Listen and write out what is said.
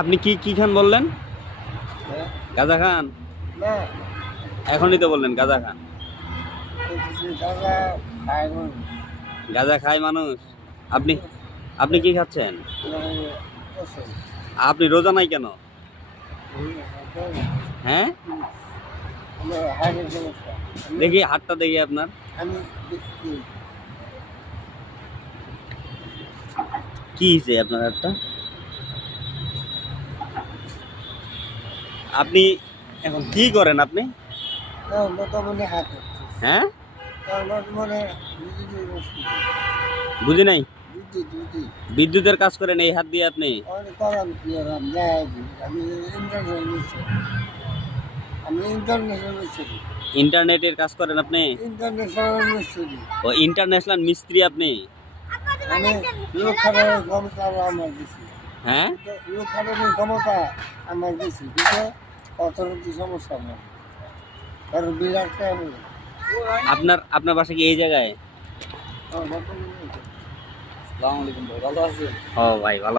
আপনি কি কি খান বললেন? হ্যাঁ? গাঁজা খান? না, এখনই তো বললেন গাঁজা খান। বলতেছি গাঁজা খায় মানুষ। গাঁজা খায় মানুষ? আপনি আপনি কি খাচ্ছেন? মানে আছে। আপনি রোজা নাই কেন? হ্যাঁ, আমার হার্টের সমস্যা। দেখি হাতটা দেখি আপনার। আমি দেখি কি হয়েছে আপনার হাতটা? আপনি এখন কি করেন আপনি? বর্তমানে হাত হ্যাঁ, কারণ বর্তমানে বিদ্যুতের মুশকিল। বুঝি নাই। বিদ্যুৎ বিদ্যুতের কাজ করেন এই হাত দিয়ে আপনি? অনেক করাম কি আর আমি যাই আমি ইন্টারনেট মিশন আমি ইন্টারন্যাশনাল মিশন ইন্টারনেটের কাজ করেন আপনি? ইন্টারন্যাশনাল মিশন ও ইন্টারন্যাশনাল মিস্ত্রি আপনি? আমি লোক খাটানোর ক্ষমতা আমার দিছি হ্যাঁ, লোক খাটানোর ক্ষমতা আমার দিছি কিন্তু অর্থনৈতিক সমস্যা আমার কারণ বিরাট ফ্যামিলি আপনার আপনার বাসা কি এই জায়গায়? বর্তমানে ও ভাই ভালো।